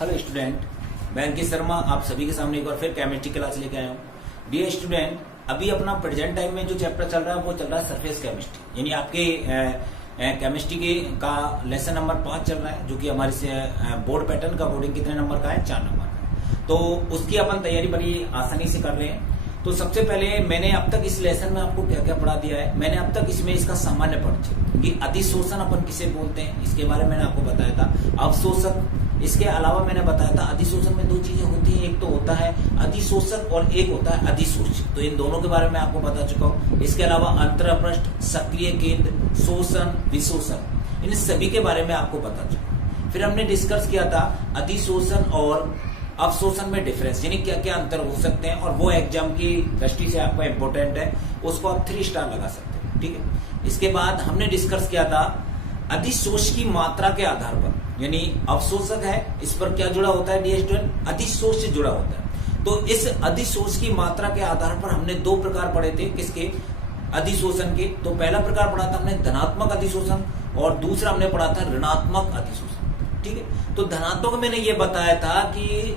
Hello student, मैं अंकित शर्मा आप सभी के सामने एक बार फिर केमिस्ट्री क्लास लेके आया हूँ। डियर स्टूडेंट, अभी अपना प्रेजेंट टाइम में जो चैप्टर चल रहा है वो चल रहा है सरफेस केमिस्ट्री, यानी आपके केमिस्ट्री के का लेसन नंबर 5 चल रहा है, जो कि हमारे से बोर्ड पैटर्न का बोर्डिंग कितने नंबर का है, 4 नंबर का। तो उसकी अपन तैयारी बड़ी आसानी से कर रहे हैं। तो सबसे पहले मैंने अब तक इस लेसन में आपको क्या क्या पढ़ा दिया है। मैंने अब तक इसमें इसका सामान्य परिचय कि अधिशोषण अपन किसे बोलते हैं इसके बारे में मैंने आपको बताया था। अवशोषक, इसके अलावा मैंने बताया था अधिशोषण में 2 चीजें होती हैं, एक तो होता है अधिशोषक और एक होता है अधिशोषित। तो इन दोनों के बारे में आपको बता चुका हूँ। इसके अलावा अंतरपृष्ठ, सक्रिय केंद्र, शोषण, विशोषण, इन सभी के बारे में आपको बता चुका हूँ। फिर हमने डिस्कस किया था अधिशोषण और अवशोषण में डिफरेंस, यानी क्या क्या अंतर हो सकते हैं, और वो एग्जाम की दृष्टि से आपका इंपॉर्टेंट है, उसको आप 3 स्टार लगा सकते हैं। ठीक है। इसके बाद हमने डिस्कस किया था अधिशोष की मात्रा के आधार पर, यानी अवशोषक है, इस पर क्या जुड़ा होता है डियर स्टूडेंट, अधिशोष से जुड़ा होता है। तो इस अधिशोष की मात्रा के आधार पर हमने 2 प्रकार पढ़े थे, किसके, अधिशोषण के। तो पहला प्रकार पढ़ा था हमने धनात्मक अधिशोषण और दूसरा हमने पढ़ा था ऋणात्मक अधिशोषण। ठीक है। तो धनात्मक मैंने ये बताया था कि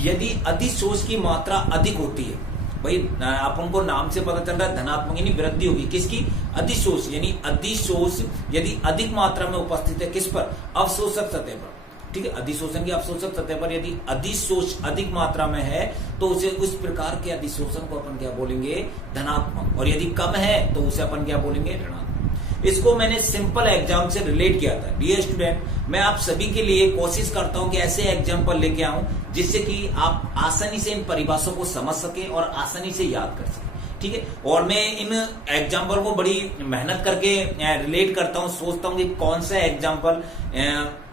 यदि अधिशोष की मात्रा अधिक होती है, भाई अपन को नाम से पता चल रहा है धनात्मक यानी वृद्धि होगी किसकी, अधिशोष, यानी अधिशोष यदि अधिक मात्रा में उपस्थित है किस पर, अवशोषक सतह पर। ठीक है। अधिशोषण की अवशोषक सतह पर यदि अधिशोष अधिक मात्रा में है तो उसे उस प्रकार के अधिशोषण को अपन क्या बोलेंगे, धनात्मक, और यदि कम है तो उसे अपन क्या बोलेंगे, ऋणात्मक। इसको मैंने सिंपल एग्जाम से रिलेट किया था। डियर स्टूडेंट, मैं आप सभी के लिए कोशिश करता हूं कि ऐसे एग्जाम्पल लेके आऊं जिससे कि आप आसानी से इन परिभाषाओं को समझ सके और आसानी से याद कर सके। ठीक है। और मैं इन एग्जाम्पल को बड़ी मेहनत करके रिलेट करता हूं, सोचता हूं कि कौन सा एग्जाम्पल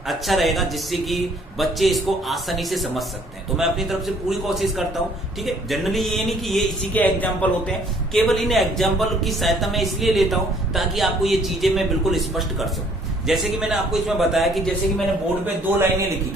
अच्छा रहेगा जिससे कि बच्चे इसको आसानी से समझ सकते हैं। तो मैं अपनी तरफ से पूरी कोशिश करता हूं। ठीक है। जनरली ये नहीं कि ये इसी के एग्जाम्पल होते हैं, केवल इन एग्जाम्पल की सहायता मैं इसलिए लेता हूं ताकि आपको ये चीजें मैं बिल्कुल स्पष्ट कर सकूं। जैसे कि मैंने आपको इसमें बताया कि जैसे कि मैंने बोर्ड पे 2 लाइनें लिखी,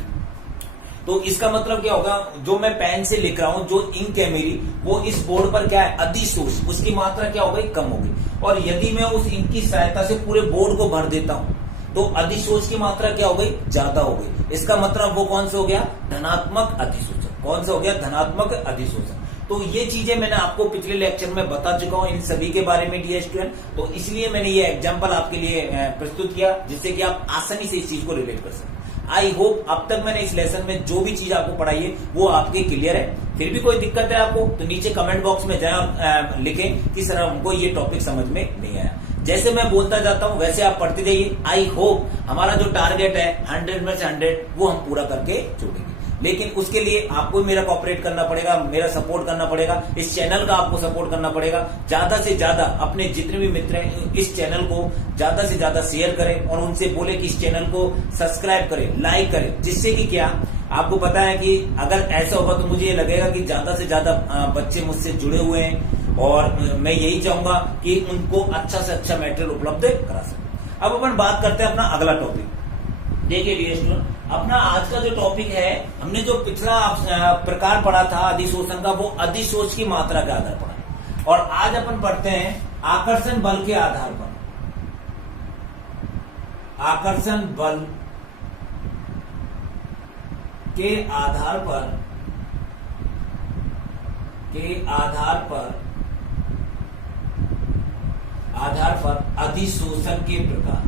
तो इसका मतलब क्या होगा, जो मैं पेन से लिख रहा हूं, जो इंक है मेरी, वो इस बोर्ड पर क्या है, अधिशोष, उसकी मात्रा क्या हो गई, कम हो गई। और यदि मैं उस इंक की सहायता से पूरे बोर्ड को भर देता हूं तो अधिशोष की मात्रा क्या हो गई, ज्यादा हो गई। इसका मतलब वो कौन सा हो गया, धनात्मक अधिशोषण। कौन सा हो गया, धनात्मक अधिशोषण। तो ये चीजें मैंने आपको पिछले लेक्चर में बता चुका हूं इन सभी के बारे में डियर स्टूडेंट। तो इसलिए मैंने ये एग्जांपल आपके लिए प्रस्तुत किया जिससे कि आप आसानी से इस चीज को रिलेट कर सकें। आई होप अब तक मैंने इस लेसन में जो भी चीज आपको पढ़ाई है वो आपके क्लियर है। फिर भी कोई दिक्कत है आपको तो नीचे कमेंट बॉक्स में जाए और लिखें कि सर हमको ये टॉपिक समझ में नहीं आया। जैसे मैं बोलता जाता हूं वैसे आप पढ़ते जाइए। आई होप हमारा जो टारगेट है 100 में से 100 वो हम पूरा करके छोड़ेंगे। लेकिन उसके लिए आपको मेरा कोऑपरेट करना पड़ेगा, मेरा सपोर्ट करना पड़ेगा, इस चैनल का आपको सपोर्ट करना पड़ेगा। ज्यादा से ज्यादा अपने जितने भी मित्र हैं इस चैनल को ज्यादा से ज्यादा शेयर करें और उनसे बोले कि इस चैनल को सब्सक्राइब करें, लाइक करें, जिससे कि क्या आपको पता है कि अगर ऐसा होगा तो मुझे ये लगेगा कि ज्यादा से ज्यादा बच्चे मुझसे जुड़े हुए हैं और मैं यही चाहूंगा कि उनको अच्छा से अच्छा मटेरियल उपलब्ध करा सकें। अब अपन बात करते हैं अपना अगला टॉपिक। देखिए डियर स्टूडेंट, अपना आज का जो टॉपिक है, हमने जो पिछला प्रकार पढ़ा था अधिशोषण का, वो अधिशोष की मात्रा के आधार पर, और आज अपन पढ़ते हैं आकर्षण बल के आधार पर। आकर्षण बल के आधार पर अधिशोषण के प्रकार,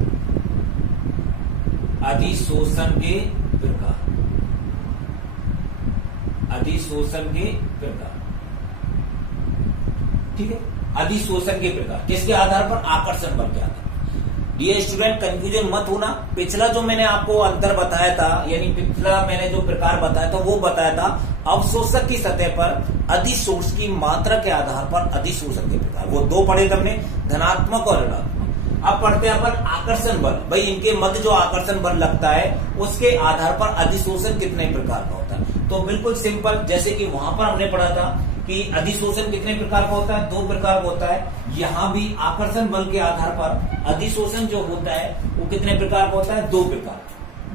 अधिशोषण के प्रकार, अधिशोषण के प्रकार। ठीक है। अधिशोषण के प्रकार किसके आधार पर, आकर्षण बल के आधार पर। डियर स्टूडेंट, कंफ्यूजन मत होना। पिछला जो मैंने आपको अंतर बताया था, यानी पिछला मैंने जो प्रकार बताया था वो बताया था अवशोषक की सतह पर अधिशोष की मात्रा के आधार पर अधिशोषण के प्रकार। वो 2 पढ़े थे हमने, धनात्मक और ऋणात्मक। अब पढ़ते हैं अपन आकर्षण बल। भाई इनके मध्य जो आकर्षण बल लगता है उसके आधार पर अधिशोषण कितने प्रकार का होता है। तो बिल्कुल सिंपल, जैसे कि वहां पर हमने पढ़ा था कि अधिशोषण कितने प्रकार का होता है, 2 प्रकार का होता है। यहाँ भी आकर्षण बल के आधार पर अधिशोषण जो होता है वो कितने प्रकार का होता है, 2 प्रकार।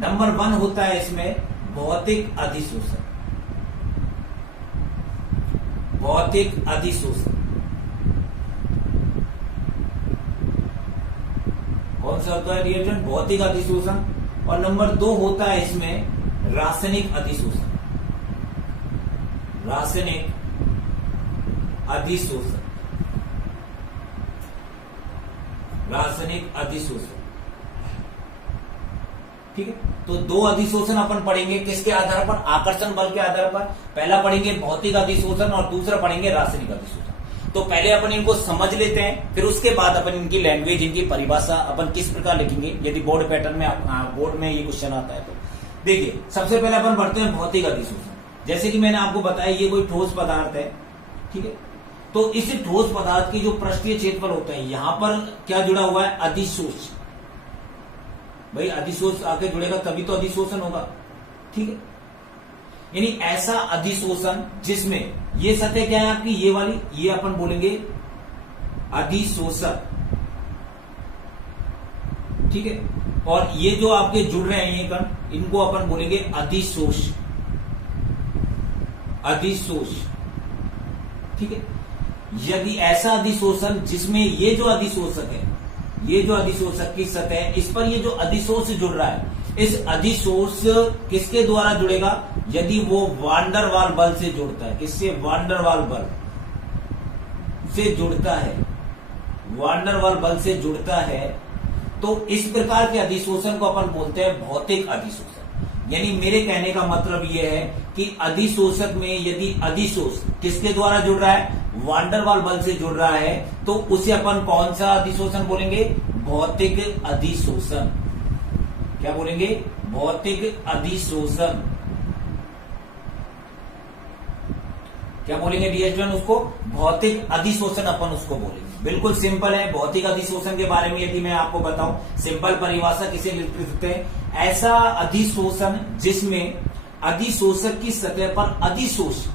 नंबर 1 होता है इसमें भौतिक अधिशोषण, भौतिक अधिशोषण। कौन सा होता है रिएक्टेंट, भौतिक अधिशोषण। और नंबर 2 होता है इसमें रासायनिक अधिशोषण, रासायनिक अधिशोषण, रासायनिक अधिशोषण। ठीक है, तो दो अधिशोषण अपन पढ़ेंगे किसके आधार पर? आकर्षण बल के आधार पर। पहला पढ़ेंगे भौतिक अधिशोषण और दूसरा पढ़ेंगे रासायनिक अधिशोषण। तो पहले अपन इनको समझ लेते हैं, फिर उसके बाद अपन इनकी लैंग्वेज, इनकी परिभाषा अपन किस प्रकार लिखेंगे यदि बोर्ड पैटर्न में बोर्ड में ये क्वेश्चन आता है तो। देखिए, सबसे पहले अपन पढ़ते हैं भौतिक अधिशोषण। जैसे कि मैंने आपको बताया ये कोई ठोस पदार्थ है, ठीक है, तो इस ठोस पदार्थ की जो पृष्ठीय क्षेत्रफल होता है, यहां पर क्या जुड़ा हुआ है? अधिशोष। भाई अधिशोष आके जुड़ेगा तभी तो अधिशोषण होगा, ठीक है। यानी ऐसा अधिशोषण जिसमें ये सतह क्या है आपकी, ये वाली, ये अपन बोलेंगे अधिशोषक, ठीक है, और ये जो आपके जुड़ रहे हैं ये कण, इनको अपन बोलेंगे अधिशोष, अधिशोष, ठीक है। यदि ऐसा अधिशोषण जिसमें ये जो अधिशोषक है, ये जो अधिशोषक की सतह है, इस पर ये जो अधिशोष जुड़ रहा है, इस अधिशोष किसके द्वारा जुड़ेगा? यदि वो वान डर वाल बल से जुड़ता है। किससे? वान डर वाल बल से जुड़ता है, वान डर वाल बल से जुड़ता है, तो इस प्रकार के अधिशोषण को अपन बोलते हैं भौतिक अधिशोषण। यानी मेरे कहने का मतलब यह है कि अधिशोषक में यदि अधिशोष किसके द्वारा जुड़ रहा है? वान डर वाल बल से जुड़ रहा है, तो उसे अपन कौन सा अधिशोषण बोलेंगे? भौतिक अधिशोषण। क्या बोलेंगे? भौतिक अधिशोषण। क्या बोलेंगे डियर स्टूडेंट? उसको भौतिक अधिशोषण अपन उसको बोलेंगे। बिल्कुल सिंपल है। भौतिक अधिशोषण के बारे में यदि मैं आपको बताऊं, सिंपल परिभाषा किसे लिख सकते हैं? ऐसा अधिशोषण जिसमें अधिशोषक की सतह पर अधिशोष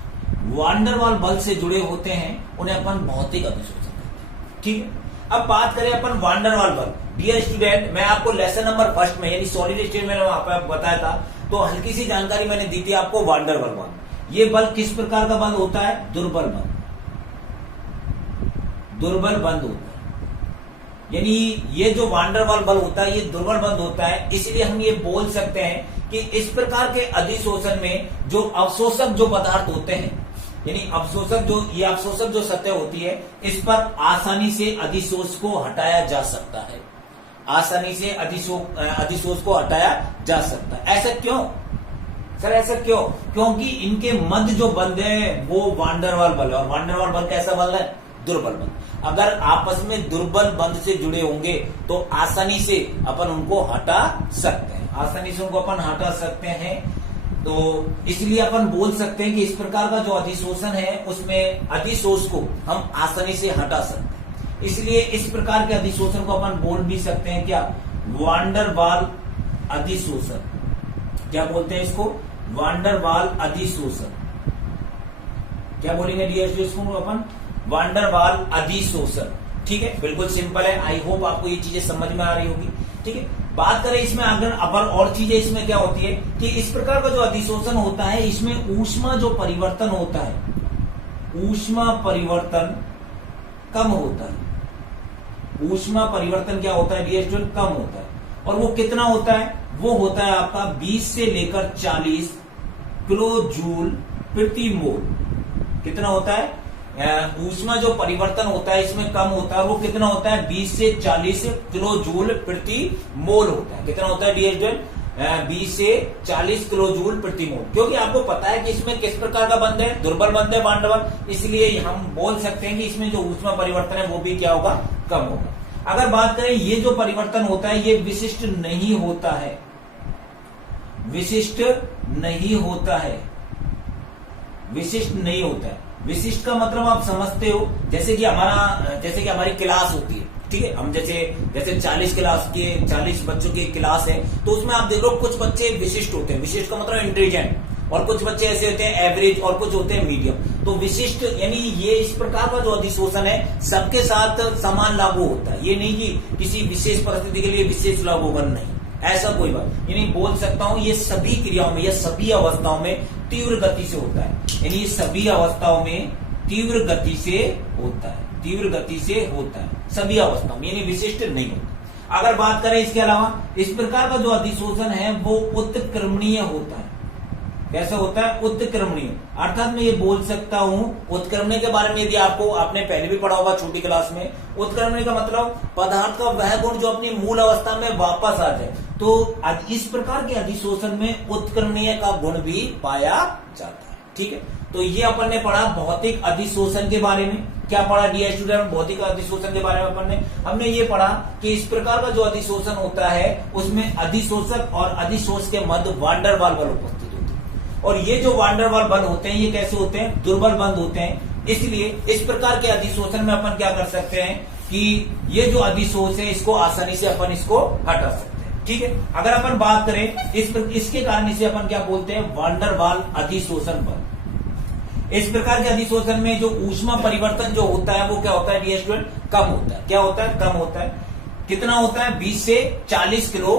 वान डर वाल बल से जुड़े होते हैं, उन्हें अपन भौतिक अधिशोषण कहते हैं, ठीक है। अब बात करें अपन वान डर वाल बल। डियर स्टूडेंट, मैं आपको लेसन नंबर फर्स्ट में यानी सॉलिड स्टेट में वहां पर बताया था, तो हल्की सी जानकारी मैंने दी थी आपको वान डर वाल बल। ये बल किस प्रकार का बल होता है? दुर्बल बल, दुर्बल बंद होता है। यानी ये जो वान डर वाल बल होता है ये दुर्बल बंद होता है, इसलिए हम ये बोल सकते हैं कि इस प्रकार के अधिशोषण में जो अवशोषक जो पदार्थ होते हैं, यानी अवशोषक जो ये अवशोषक जो सतह होती है, इस पर आसानी से अधिशोष को हटाया जा सकता है, आसानी से अधिशोष को हटाया जा सकता है। ऐसा क्यों सर? ऐसा क्यों? क्योंकि इनके मध्य जो बल है वो वान डर वाल बल है, और वान डर वाल बल कैसा बल है? दुर्बल बल। अगर आपस में दुर्बल बंध से जुड़े होंगे तो आसानी से अपन उनको हटा सकते हैं, आसानी से उनको अपन हटा सकते हैं। तो इसलिए अपन बोल सकते हैं कि इस प्रकार का जो अधिशोषण है उसमें अधिशोष को हम आसानी से हटा सकते हैं, इसलिए इस प्रकार के अधिशोषण को अपन बोल भी सकते हैं क्या? वान डर वाल अधिशोषण। क्या बोलते हैं इसको? वान डर वाल अधिशोषण। क्या बोलेंगे डियर स्टूडेंट्स? अपन वान डर वाल अधिशोषण, ठीक है। बिल्कुल सिंपल है। आई होप आपको ये चीजें समझ में आ रही होगी, ठीक है। बात करें इसमें अगर अपन और चीजें इसमें क्या होती है कि इस प्रकार का जो अधिशोषण होता है इसमें ऊष्मा जो परिवर्तन होता है, ऊष्मा परिवर्तन कम होता है। ऊष्मा परिवर्तन क्या होता है डियर स्टूडेंट? कम होता है। और वो कितना होता है? वो होता है आपका 20 से लेकर 40 किलो जूल प्रति मोल। कितना होता है? ऊष्मा जो परिवर्तन होता है इसमें कम होता है, वो कितना होता है? 20 से 40 किलो जूल प्रति मोल होता है। कितना होता है डियर स्टूडेंट? 20 से 40 किलो जूल प्रति मोल। क्योंकि आपको पता है कि इसमें किस प्रकार का बंध है? दुर्बल बंध है, वान डर वाल, इसलिए हम बोल सकते हैं कि इसमें जो ऊष्मा परिवर्तन है वो भी क्या होगा? कम होगा। अगर बात करें ये जो परिवर्तन होता है ये विशिष्ट नहीं होता है, विशिष्ट नहीं होता है, विशिष्ट नहीं होता है। विशिष्ट का मतलब आप समझते हो, जैसे कि हमारी क्लास होती है, ठीक है। हम जैसे 40 क्लास के 40 बच्चों की क्लास है, तो उसमें आप देखो कुछ बच्चे विशिष्ट होते हैं। विशिष्ट का मतलब इंटेलिजेंट, और कुछ बच्चे ऐसे होते हैं एवरेज, और कुछ होते हैं मीडियम। तो विशिष्ट यानी ये इस प्रकार का जो अधिशोषण है सबके साथ समान लागू होता है। ये नहीं कि किसी विशेष परिस्थिति के लिए विशेष लागू होगा, नहीं, ऐसा कोई बात। यानी बोल सकता हूं ये सभी क्रियाओं में या सभी अवस्थाओं में तीव्र गति से होता है। यानी ये सभी अवस्थाओं में तीव्र गति से होता है, तीव्र गति से होता है सभी अवस्थाओं में, यानी विशिष्ट नहीं होता। अगर बात करें इसके अलावा, इस प्रकार का जो अधिशोषण है वो उत्क्रमणीय होता है। कैसे होता है, उत्क्रमणीय। अर्थात मैं ये बोल सकता हूं उत्क्रमणीय के बारे में, यदि आपको आपने पहले भी पढ़ा होगा छोटी क्लास में, उत्क्रमणीय का मतलब पदार्थ का वह गुण जो अपनी मूल अवस्था में वापस आ जाए। तो इस प्रकार के अधिशोषण में उत्क्रमणीय का गुण भी पाया जाता है। ठीक है, तो ये अपन ने पढ़ा भौतिक अधिशोषण के बारे में। क्या पढ़ा डियर स्टूडेंट, भौतिक अधिशोषण के बारे में अपन ने हमने ये पढ़ा कि इस प्रकार का जो अधिशोषण होता है उसमें अधिशोषक और अधिशोष के मध्य वान डेर वाल बल उपस्थित होते हैं। और ये जो वान डेर वाल बल होते हैं ये कैसे होते हैं, दुर्बल बंध होते हैं। इसलिए इस प्रकार के अधिशोषण में अपन क्या कर सकते हैं कि ये जो अधिशोष है इसको आसानी से अपन इसको हटा सकते हैं। ठीक है, अगर अपन बात करें इसके कारण इसे अपन क्या बोलते हैं, वान डेर वाल अधिशोषण बल। इस प्रकार के अधिशोषण में जो ऊष्मा परिवर्तन जो होता है वो क्या होता है डियर स्टूडेंट, कम होता है। क्या होता है, कम होता है। कितना होता है, 20 से 40 किलो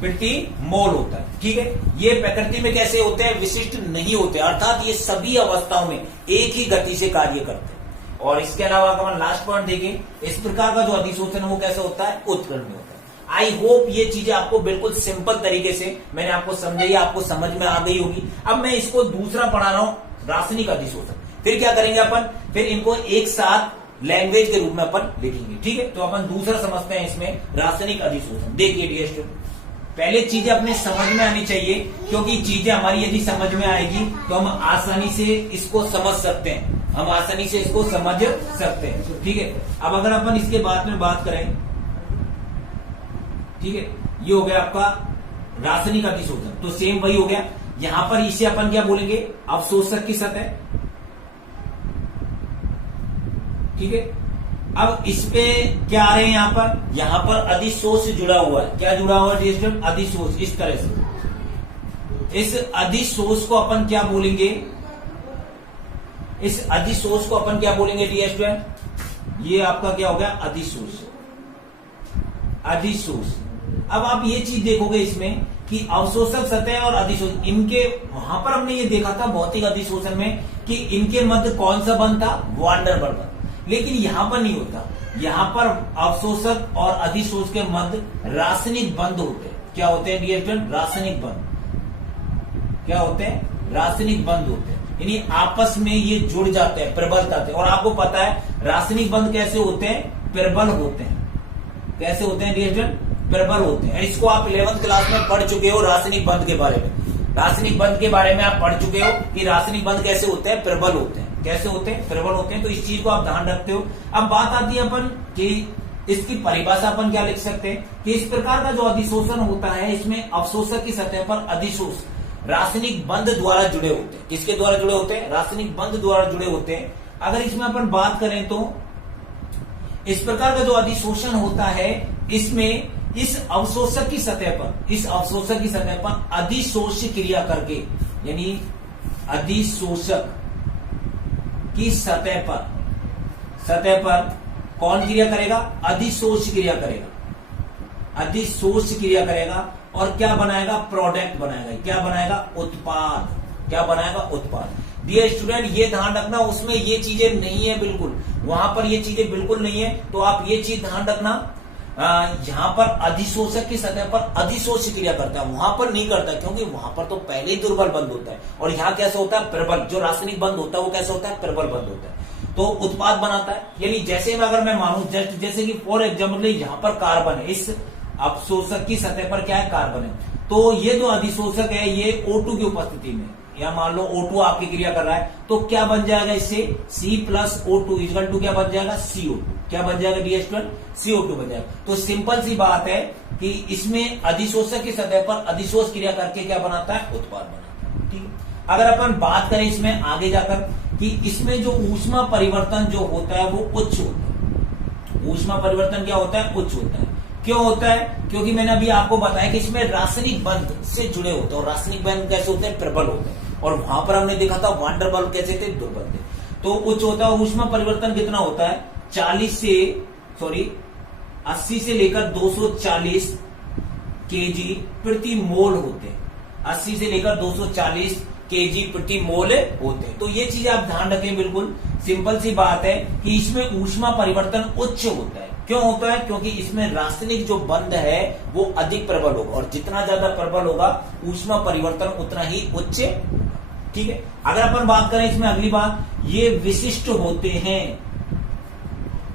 प्रति मोल होता है। ठीक है, ये प्रकृति में कैसे होते हैं, विशिष्ट नहीं होते, अर्थात ये सभी अवस्थाओं में एक ही गति से कार्य करते हैं। और इसके अलावा अगर लास्ट पॉइंट देखें, इस प्रकार का जो अधिशोषण है वो कैसे होता है, उत्क्रमणीय होता है। आई होप ये चीजें आपको बिल्कुल सिंपल तरीके से मैंने आपको समझाई, आपको समझ में आ गई होगी। अब मैं इसको दूसरा पढ़ा रहा हूं, रासायनिक अधिशोषण। फिर क्या करेंगे अपन, फिर इनको एक साथ लैंग्वेज के रूप में अपन लिखेंगे। ठीक है, तो अपन दूसरा समझते हैं इसमें रासायनिक अधिशोषण। देखिए डियर स्टूडेंट, पहले चीजें अपने समझ में आनी चाहिए, क्योंकि चीजें हमारी यदि समझ में आएगी तो हम आसानी से इसको समझ सकते हैं, हम आसानी से इसको समझ सकते हैं। ठीक है, अब अगर अपन इसके बाद में बात करें, ठीक है, ये हो गया आपका रासायनिक अधिशोषण। तो सेम वही हो गया, यहां पर इसे अपन क्या बोलेंगे, अवशोषक की सतह। ठीक है, अब इस पे क्या आ रहे हैं, यहां पर अधिशोष जुड़ा हुआ है। क्या जुड़ा हुआ है, अधिशोष। इस तरह से इस अधिशोष को अपन क्या बोलेंगे, इस अधिशोष को अपन क्या बोलेंगे डियर स्टूडेंट, ये आपका क्या हो गया, अधिशोष। अधिशोष। अब आप ये चीज देखोगे इसमें कि अवशोषक सतह और अधिशोषक, इनके वहां पर हमने ये देखा था भौतिक अधिशोषण में कि इनके मध्य कौन सा बंध था, वान डेर वाल बंध। लेकिन यहां पर नहीं होता, यहां पर अवशोषक और अधिशोष के मध्य रासायनिक बंध होते हैं। क्या होते हैं डियर स्टूडेंट, रासायनिक बंध। क्या होते हैं, रासायनिक बंध होते हैं, यानी आपस में ये जुड़ जाते हैं, प्रबल जाते हैं। और आपको पता है रासायनिक बंध कैसे होते हैं, प्रबल होते हैं। कैसे होते हैं डियर स्टूडेंट, प्रबल होते हैं। इसको आप 11th क्लास में पढ़ चुके हो, रासायनिक बंध के बारे में। रासायनिक बंध के बारे में आप पढ़ चुके हो कि रासायनिक बंध कैसे होते हैं, प्रबल होते हैं। कैसे होते हैं, प्रबल होते हैं। तो इस चीज को आप ध्यान रखते हो। अब बात आती है अपन कि इसकी परिभाषा अपन क्या लिख सकते हैं कि इस प्रकार का जो अधिशोषण होता है इसमें अवशोषक की सतह पर अधिशोष रासायनिक बंध द्वारा जुड़े होते हैं। किसके द्वारा जुड़े होते हैं, रासायनिक बंध द्वारा जुड़े होते हैं। अगर इसमें अपन बात करें तो इस प्रकार का जो अधिशोषण होता है इसमें इस अवशोषक की सतह पर, इस अवशोषक की सतह पर अधिशोष क्रिया करके, यानी अधिशोषक की सतह पर कौन क्रिया करेगा, अधिशोष क्रिया करेगा। अधिशोष क्रिया करेगा और क्या बनाएगा, प्रोडक्ट बनाएगा। क्या बनाएगा, उत्पाद। क्या बनाएगा, उत्पाद। डियर स्टूडेंट, ये ध्यान रखना उसमें ये चीजें नहीं है, बिल्कुल वहां पर ये चीजें बिल्कुल नहीं है। तो आप ये चीज ध्यान रखना, यहां पर अधिशोषक की सतह पर अधिशोष क्रिया करता है, वहां पर नहीं करता, क्योंकि वहां पर तो पहले ही दुर्बल बंध होता है। और यहाँ कैसा होता है, प्रबल। जो रासायनिक बंध होता है वो कैसा होता है, प्रबल बंध होता है। तो उत्पाद बनाता है, यानी जैसे में अगर मैं मानूं जैसे कि फॉर एग्जाम्पल यहाँ पर कार्बन है, इस अवशोषक की सतह पर क्या है, कार्बन है। तो ये जो अधिशोषक है ये O2 की उपस्थिति में, या मान लो O2 आपकी क्रिया कर रहा है, तो क्या बन जाएगा इससे, C+O2 इक्वल टू क्या बन जाएगा, CO2। क्या बन जाएगा डियर स्टूडेंट, CO2 बन जाएगा। तो सिंपल सी बात है कि इसमें अधिशोषक की सतह पर अधिशोष क्रिया करके क्या बनाता है, उत्पाद बनाता है। ठीक है, अगर अपन बात करें इसमें आगे जाकर कि इसमें जो ऊष्मा परिवर्तन जो होता है वो उच्च होता है। ऊष्मा परिवर्तन क्या होता है, उच्च होता है। क्यों होता है, क्योंकि मैंने अभी आपको बताया कि इसमें रासायनिक बंध से जुड़े होते हैं। और रासायनिक बंध कैसे होते हैं, प्रबल होते हैं। और वहां पर हमने देखा था वान डेर वाल कैसे थे, दुर्बल थे। तो उच्च होता है। ऊष्मा परिवर्तन कितना होता है, 80 से लेकर 240 केजी प्रति मोल होते हैं। 80 से लेकर 240 केजी प्रति मोल होते हैं। तो ये चीज आप ध्यान रखें, बिल्कुल सिंपल सी बात है कि इसमें ऊष्मा परिवर्तन उच्च होता है। क्यों होता है? क्योंकि इसमें रासायनिक जो बंध है वो अधिक प्रबल होगा, और जितना ज्यादा प्रबल होगा ऊष्मा परिवर्तन उतना ही उच्च। ठीक है, अगर अपन बात करें इसमें अगली बात, ये विशिष्ट होते हैं,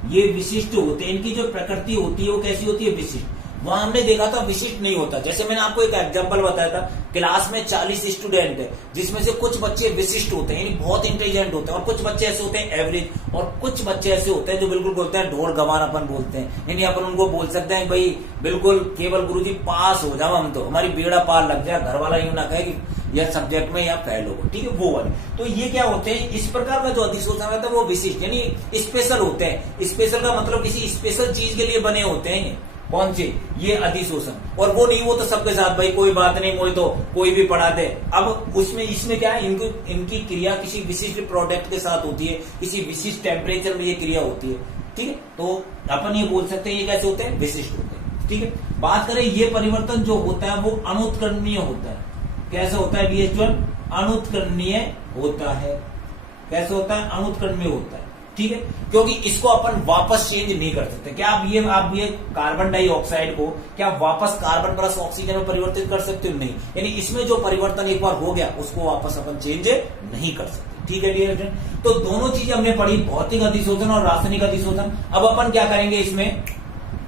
ये विशिष्ट होते हैं, इनकी जो प्रकृति होती है वो कैसी होती है? विशिष्ट। वहां हमने देखा था विशिष्ट नहीं होता। जैसे मैंने आपको एक एग्जांपल बताया था, क्लास में 40 स्टूडेंट है, जिसमें से कुछ बच्चे विशिष्ट होते हैं, यानी बहुत इंटेलिजेंट होते हैं, और कुछ बच्चे ऐसे होते हैं एवरेज, और कुछ बच्चे ऐसे होते हैं जो बिल्कुल बोलते हैं ढोर गंवार अपन बोलते हैं, यानी अपन उनको बोल सकते हैं भाई बिल्कुल केवल गुरुजी पास हो जाओ, हम तो हमारी बेड़ा पार लग जाए, घर वाला यूं ना कहे कि यह सब्जेक्ट में या फेल हो। ठीक है, वो वाले। तो ये क्या होते हैं? इस प्रकार का जो अधिशोषण रहता है वो विशिष्ट यानी स्पेशल होते हैं। स्पेशल का मतलब किसी स्पेशल चीज के लिए बने होते हैं। कौन से? ये अधिशोषण। और वो नहीं, वो तो सबके साथ भाई कोई बात नहीं, मुझे तो कोई भी पढ़ा दे। अब उसमें इसमें क्या है? इनकी क्रिया किसी विशिष्ट प्रोडक्ट के साथ होती है, किसी विशिष्ट टेम्परेचर में ये क्रिया होती है। ठीक है, तो अपन ये बोल सकते हैं ये कैसे होते हैं? विशिष्ट होते हैं। ठीक है, बात करें ये परिवर्तन जो होता है वो अनुत्कर्णीय होता है। कैसे होता है BH1? अनुत्कर्णीय होता है। कैसे होता है? अनुत्कर्णीय होता है। ठीक है, क्योंकि इसको अपन वापस चेंज नहीं कर सकते। क्या आप ये कार्बन डाइऑक्साइड को क्या वापस कार्बन प्लस ऑक्सीजन में परिवर्तित कर सकते हो? नहीं। यानी इसमें जो परिवर्तन एक बार हो गया उसको वापस अपन चेंज नहीं कर सकते। ठीक है डियर फ्रेंड, तो दोनों चीजें हमने पढ़ी, भौतिक अधिशोषण और रासायनिक अधिशोषण। अब अपन क्या करेंगे इसमें?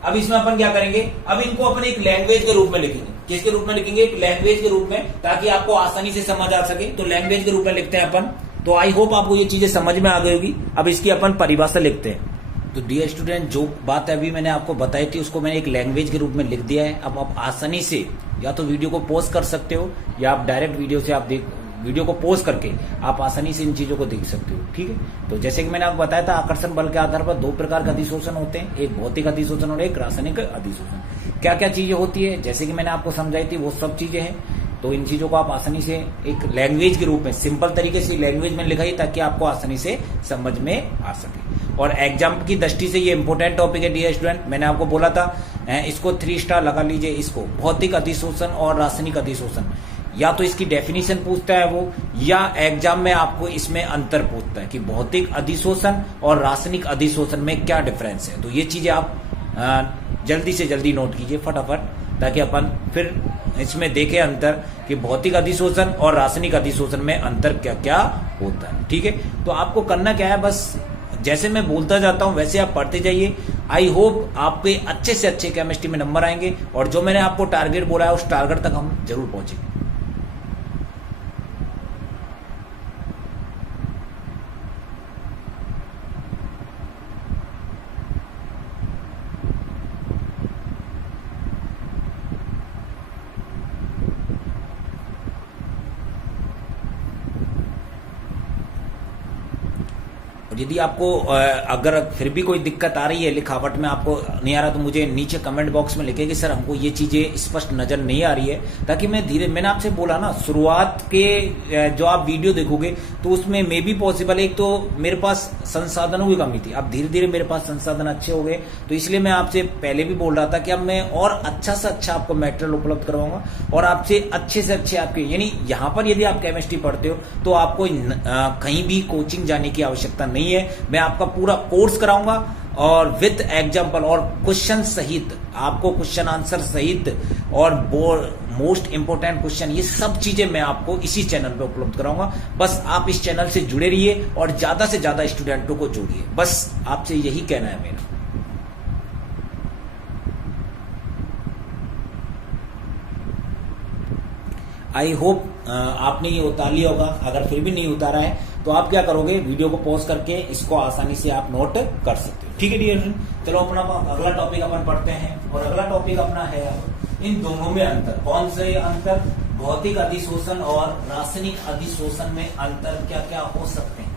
अब इसमें अपन क्या करेंगे? अब इनको अपन एक लैंग्वेज के रूप में लिखेंगे। किसके रूप में लिखेंगे? एक लैंग्वेज के रूप में, ताकि आपको आसानी से समझ आ सके। तो लैंग्वेज के रूप में लिखते हैं अपन। तो आई होप आपको ये चीजें समझ में आ गई होगी। अब इसकी अपन परिभाषा लिखते हैं। तो डियर स्टूडेंट, जो बात अभी मैंने आपको बताई थी उसको मैंने एक लैंग्वेज के रूप में लिख दिया है। अब आप आसानी से या तो वीडियो को पॉज कर सकते हो, या आप डायरेक्ट वीडियो से आप वीडियो को पॉज करके आप आसानी से इन चीजों को देख सकते हो। ठीक है, तो जैसे कि मैंने आपको बताया था, आकर्षण बल के आधार पर दो प्रकार का अधिशोषण होते हैं, एक भौतिक अधिशोषण और एक रासायनिक अधिशोषण। क्या क्या चीजें होती है जैसे कि मैंने आपको समझाई थी वो सब चीजें हैं। तो इन चीजों को आप आसानी से एक लैंग्वेज के रूप में सिंपल तरीके से लैंग्वेज में लिखाइए, ताकि आपको आसानी से समझ में आ सके। और एग्जाम की दृष्टि से ये इंपोर्टेंट टॉपिक है डियर स्टूडेंट। मैंने आपको बोला था इसको 3 स्टार लगा लीजिए। इसको भौतिक अधिशोषण और रासायनिक अधिशोषण, या तो इसकी डेफिनेशन पूछता है वो, या एग्जाम में आपको इसमें अंतर पूछता है कि भौतिक अधिशोषण और रासायनिक अधिशोषण में क्या डिफरेंस है। तो ये चीजें आप जल्दी से जल्दी नोट कीजिए फटाफट, ताकि अपन फिर इसमें देखें अंतर कि भौतिक अधिशोषण और रासायनिक अधिशोषण में अंतर क्या क्या होता है। ठीक है, तो आपको करना क्या है, बस जैसे मैं बोलता जाता हूं वैसे आप पढ़ते जाइए। आई होप आपके अच्छे से अच्छे केमिस्ट्री में नंबर आएंगे, और जो मैंने आपको टारगेट बोला है उस टारगेट तक हम जरूर पहुंचेंगे। यदि आपको अगर फिर भी कोई दिक्कत आ रही है लिखावट में, आपको नहीं आ रहा, तो मुझे नीचे कमेंट बॉक्स में लिखे कि सर हमको ये चीजें स्पष्ट नजर नहीं आ रही है, ताकि मैं मैंने आपसे बोला ना शुरुआत के जो आप वीडियो देखोगे तो उसमें मे भी पॉसिबल, एक तो मेरे पास संसाधनों की कमी थी, अब धीरे धीरे मेरे पास संसाधन अच्छे हो गए, तो इसलिए मैं आपसे पहले भी बोल रहा था कि अब मैं और अच्छा से अच्छा आपको मटेरियल उपलब्ध करवाऊंगा, और आपसे अच्छे से अच्छे आपके, यानी यहाँ पर यदि आप केमिस्ट्री पढ़ते हो तो आपको कहीं भी कोचिंग जाने की आवश्यकता नहीं है। मैं आपका पूरा कोर्स कराऊंगा, और विथ एग्जाम्पल और क्वेश्चन सहित, आपको क्वेश्चन आंसर सहित और मोस्ट इंपोर्टेंट क्वेश्चन, ये सब चीजें मैं आपको इसी चैनल पे उपलब्ध कराऊंगा। बस आप इस चैनल से जुड़े रहिए और ज्यादा से ज्यादा स्टूडेंटों को जोड़िए, बस आपसे यही कहना है मेरा। आई होप आपने ये उतार लिया होगा। अगर फिर भी नहीं उतारा है तो आप क्या करोगे, वीडियो को पॉज करके इसको आसानी से आप नोट कर सकते हो। ठीक है डियर फ्रेंड, चलो अपना अगला टॉपिक अपन पढ़ते हैं, और अगला टॉपिक अपना है इन दोनों में अंतर। कौन से अंतर? भौतिक अधिशोषण और रासायनिक अधिशोषण में अंतर क्या क्या हो सकते हैं।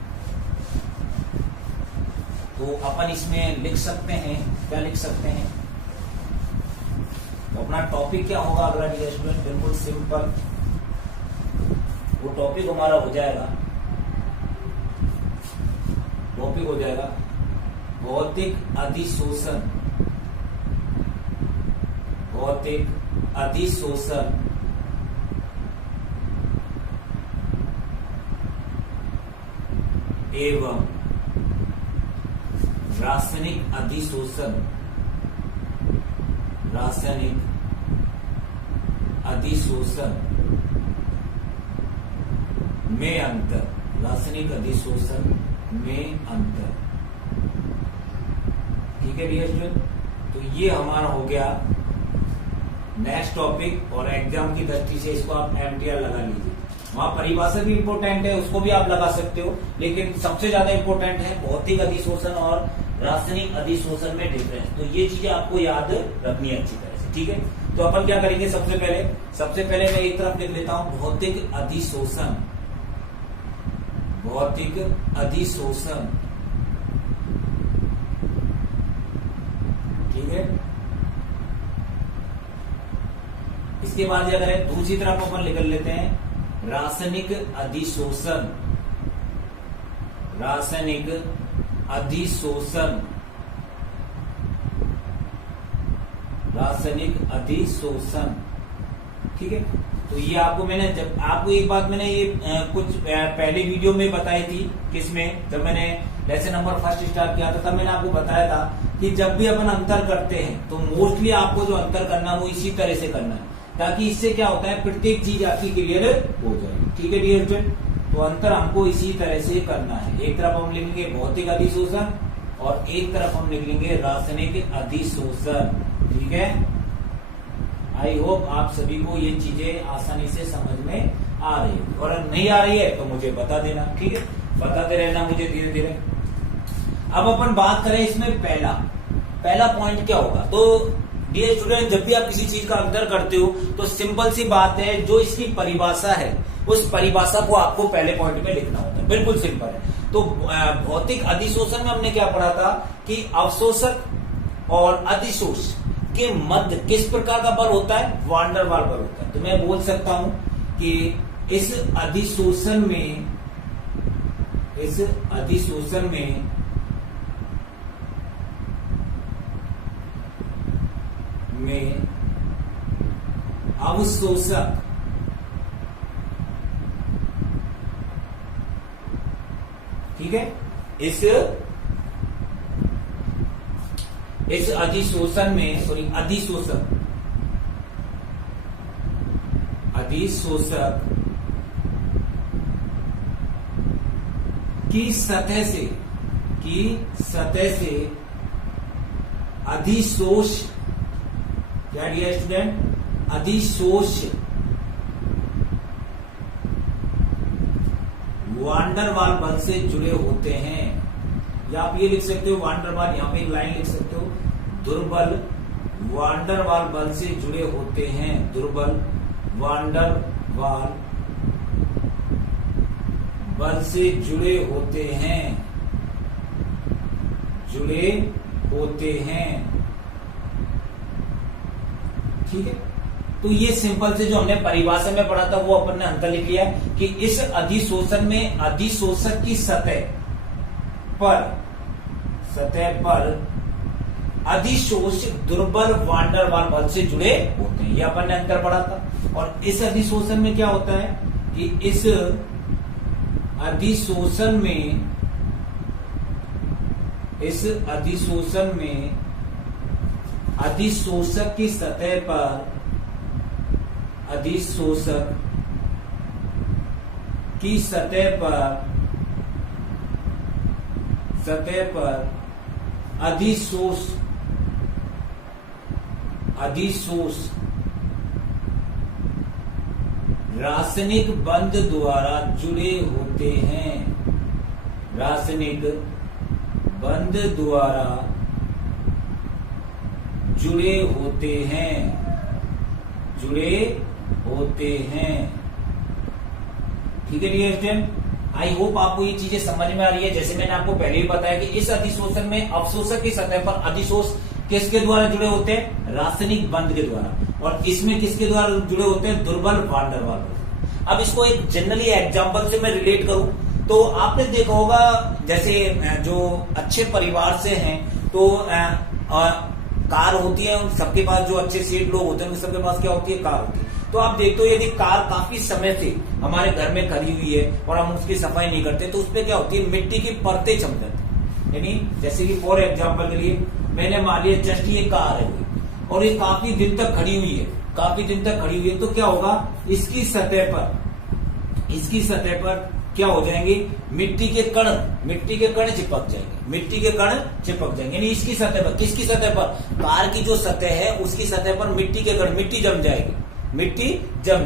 तो अपन इसमें लिख सकते हैं, क्या लिख सकते हैं, तो अपना टॉपिक क्या होगा अगला डियर स्टूडेंट, बिल्कुल सिंपल वो टॉपिक हमारा हो जाएगा, टॉपिक हो जाएगा भौतिक अधिशोषण, भौतिक अधिशोषण एवं रासायनिक अधिशोषण रासायनिक अधिशोषण में अंतर, रासायनिक अधिशोषण में अंतर। ठीक है डियर स्टूडेंट, तो ये हमारा हो गया नेक्स्ट टॉपिक, और एग्जाम की दृष्टि से इसको आप एमटीआर लगा लीजिए। वहां परिभाषा भी इंपॉर्टेंट है, उसको भी आप लगा सकते हो, लेकिन सबसे ज्यादा इंपॉर्टेंट है भौतिक अधिशोषण और रासायनिक अधिशोषण में डिफरेंस। तो ये चीजें आपको याद रखनी है अच्छी तरह से। ठीक है, तो अपन क्या करेंगे, सबसे पहले मैं एक तरफ लिख लेता हूं भौतिक अधिशोषण, भौतिक अधिशोषण। ठीक है, इसके बाद क्या करें, दूसरी तरफ अपन लिख लेते हैं रासायनिक अधिशोषण, रासायनिक अधिशोषण, रासायनिक अधिशोषण। ठीक है, तो ये आपको मैंने आपको एक बात मैंने ये कुछ पहले वीडियो में बताई थी, किसमें, जब मैंने लेसन नंबर फर्स्ट स्टार्ट किया था, तब मैंने आपको बताया था कि जब भी अपन अंतर करते हैं तो मोस्टली आपको जो अंतर करना है वो इसी तरह से करना है, ताकि इससे क्या होता है प्रत्येक चीज आपकी क्लियर हो जाए। ठीक है डियर स्टूडेंट, तो अंतर हमको इसी तरह से करना है। एक तरफ हम लिखेंगे भौतिक अधिशोषण और एक तरफ हम लिख लेंगे रासायनिक अधिशोषण। ठीक है, आई होप आप सभी को ये चीजें आसानी से समझ में आ रही है, और नहीं आ रही है तो मुझे बता देना। ठीक है, बताते रहना मुझे धीरे धीरे। अब अपन बात करें इसमें पहला पॉइंट क्या होगा। तो डियर स्टूडेंट, जब भी आप किसी चीज का अंतर करते हो तो सिंपल सी बात है, जो इसकी परिभाषा है उस परिभाषा को आपको पहले पॉइंट में लिखना होता है। बिल्कुल सिंपल है। तो भौतिक अधिशोषण में हमने क्या पढ़ा था कि अवशोषक और अधिशोष के मध्य किस प्रकार का बल होता है, वान डेर वाल बल होता है। तो मैं बोल सकता हूं कि इस अधिशोषण में अवशोषक ठीक है, इस अधिशोषण में अधिशोषक की सतह से अधिशोष, क्या डियर स्टूडेंट, अधिशोष वान डेर वाल बल से जुड़े होते हैं। या आप ये लिख सकते हो वान डेर वाल, यहां पे एक लाइन लिख सकते हो, दुर्बल वान डेर वाल बल से जुड़े होते हैं, दुर्बल वान डेर वाल बल से जुड़े होते हैं। ठीक है, तो ये सिंपल से जो हमने परिभाषा में पढ़ा था वो अपन ने अंतर लिख लिया कि इस अधिशोषण में अधिशोषक की सतह पर अधिशोष दुर्बल वान डेर वाल बल से जुड़े होते हैं, ये अपन ने अंतर पढ़ा था। और इस अधिशोषण में क्या होता है कि इस अधिशोषण में अधिशोषक की सतह पर अधिशोषक की सतह पर अधिशोष रासायनिक बंध द्वारा जुड़े होते हैं, रासायनिक बंध द्वारा जुड़े होते हैं। ठीक है डियर स्टूडेंट, आई होप आपको ये चीजें समझ में आ रही है। जैसे मैंने आपको पहले ही बताया कि इस अधिशोषण में अवशोषक की सतह पर अधिशोष किसके द्वारा जुड़े होते हैं, रासायनिक बंध के द्वारा, और इसमें किसके द्वारा जुड़े होते हैं, दुर्बल वान डेर वाल। अब इसको एक जनरली एग्जांपल से मैं रिलेट करूं तो आपने देखा होगा, जैसे जो अच्छे परिवार से हैं तो कार होती है, सबके पास जो अच्छे सेठ लोग होते हैं उन सबके पास क्या होती है, कार होती है। तो आप देखते हो यदि कार काफी समय से हमारे घर में खड़ी हुई है और हम उसकी सफाई नहीं करते तो उसपे क्या होती है, मिट्टी की परतें जम जाती है। यानी जैसे कि फॉर एग्जाम्पल के लिए मैंने मान लिया जस्ट ये कार है, और ये काफी दिन तक खड़ी हुई है, काफी दिन तक खड़ी हुई है, तो क्या होगा, इसकी सतह पर क्या हो जाएंगे, मिट्टी के कण चिपक जाएंगे, मिट्टी के कण चिपक जाएंगे। यानी इसकी सतह पर, किसकी सतह पर, कार की जो सतह है उसकी सतह पर मिट्टी के कण, मिट्टी जम